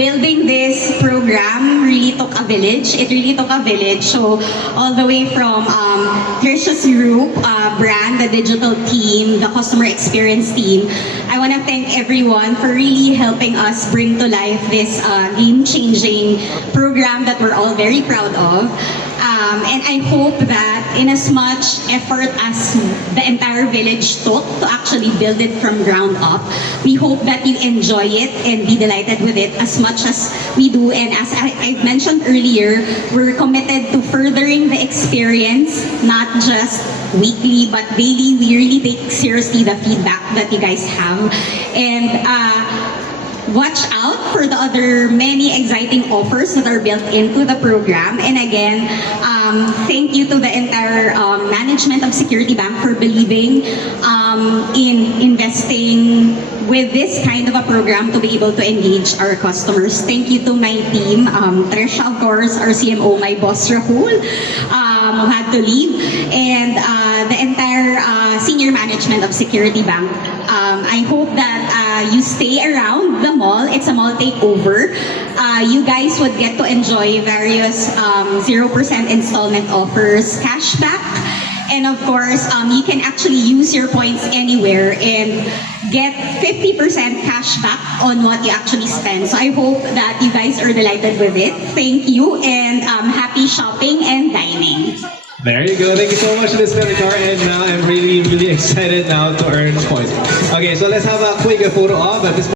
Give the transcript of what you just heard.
building this program really took a village. It really took a village. So all the way from Tricia's group, brand, the digital team, the customer experience team, I want to thank everyone for really helping us bring to life this game-changing program that we're all very proud of. And I hope that in as much effort as the entire village took to actually build it from ground up, we hope that you enjoy it and be delighted with it as much as we do. And as I mentioned earlier, we're committed to furthering the experience, not just weekly but daily. We really take seriously the feedback that you guys have. And watch out for the other many exciting offers that are built into the program. And again, thank you to the entire management of Security Bank for believing in investing with this kind of a program to be able to engage our customers. Thank you to my team, Tricia, of course, our CMO, my boss Rahul, who had to leave, and the entire senior management of Security Bank. I hope that you stay around the mall. It's a mall takeover. You guys would get to enjoy various 0% installment offers, cashback, and of course, you can actually use your points anywhere and get 50% cashback on what you actually spend. So I hope that you guys are delighted with it. Thank you, and happy shopping and dining. There you go. Thank you so much, Ms. Mericar. And now I'm really excited now to earn points. Okay, so let's have a quick photo of Ms.